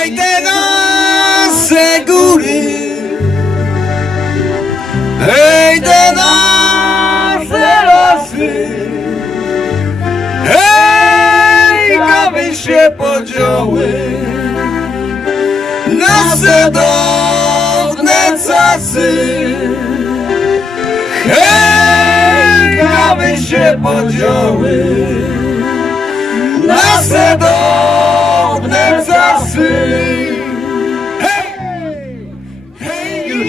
Hej, te nasze góry. Hej, te nasze lasy Hej, gamy się podziały. Nasze dawne czasy Hej, gamy się podziały Nasze dawne czasy Hej, hej, Już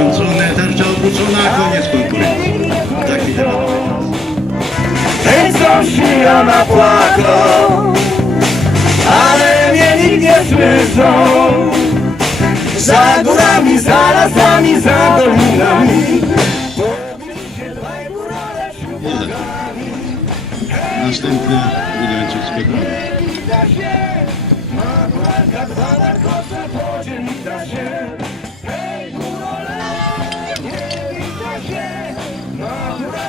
pachowki strącone, tarcza obrócona, koniec konkurencji. Taki temat. Ten co się napłakał Ale mnie nikt nie słyszał Za górami, za lasami, za dolinami Następne Udańczyckie prawo.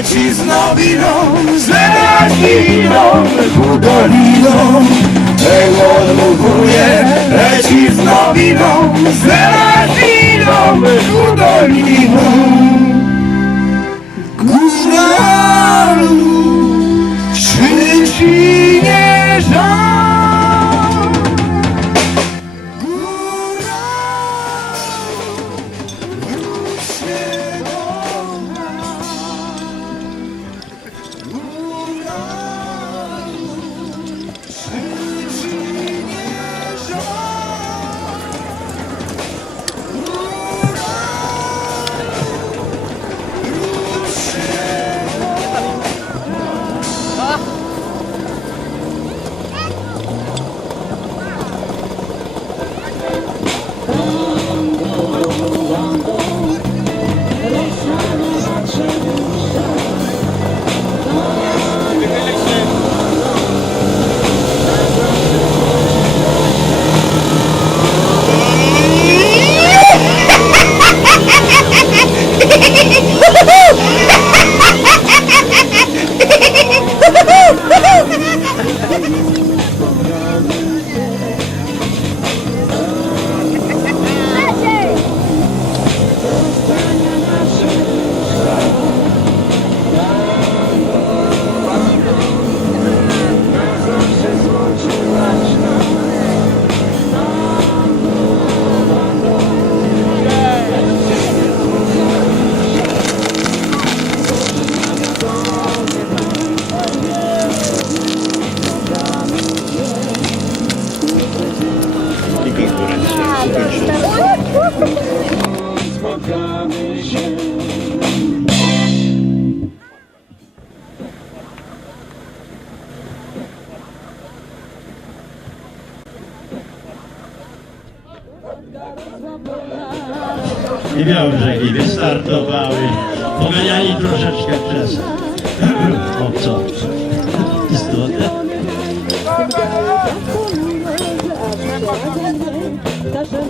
leci z nowiną, z raziną, ku doliną. Hej, podmuchuje, leci z nowiną, z raziną, ku. I Białobrzegi wystartowały. Poganiali troszeczkę przez obco. Istotę. Thank.